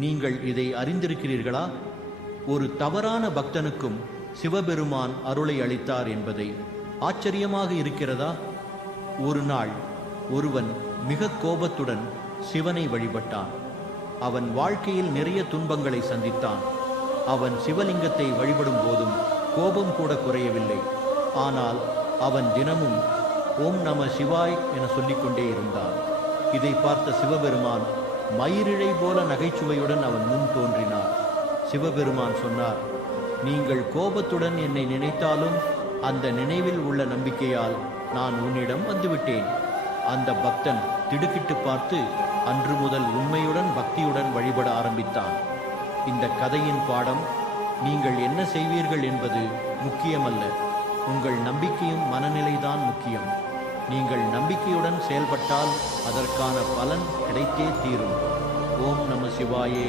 நீங்கள் இதை அறிந்திருக்கிறீர்களா? ஒரு தவறான பக்தனுக்கும் சிவபெருமான் அருளை அளித்தார் என்பதை ஆச்சரியமாக இருக்கிறதா? ஒரு நாள் ஒருவன் மிக கோபத்துடன் சிவனை வழிபட்டான். அவன் வாழ்க்கையில் நிறைய துன்பங்களை சந்தித்தான். அவன் சிவலிங்கத்தை வழிபடும் போதும் கோபம் கூட குறையவில்லை. ஆனால் அவன் தினமும் ஓம் நம சிவாய் என சொல்லிக்கொண்டே இருந்தான். இதை பார்த்த சிவபெருமான் மயிரிழை போல நகைச்சுவையுடன் அவன் முன் தோன்றினார். சிவபெருமான் சொன்னார், நீங்கள் கோபத்துடன் என்னை நினைத்தாலும் அந்த நினைவில் உள்ள நம்பிக்கையால் நான் உன்னிடம் வந்துவிட்டேன். அந்த பக்தன் திடுக்கிட்டு பார்த்து அன்று முதல் உண்மையுடன் பக்தியுடன் வழிபட ஆரம்பித்தான். இந்த கதையின் பாடம், நீங்கள் என்ன செய்வீர்கள் என்பது முக்கியமல்ல, உங்கள் நம்பிக்கையும் மனநிலைதான் முக்கியம். நீங்கள் நம்பிக்கையுடன் செயல்பட்டால் அதற்கான பலன் கிடைத்தே தீரும். ஓம் நம சிவாயே.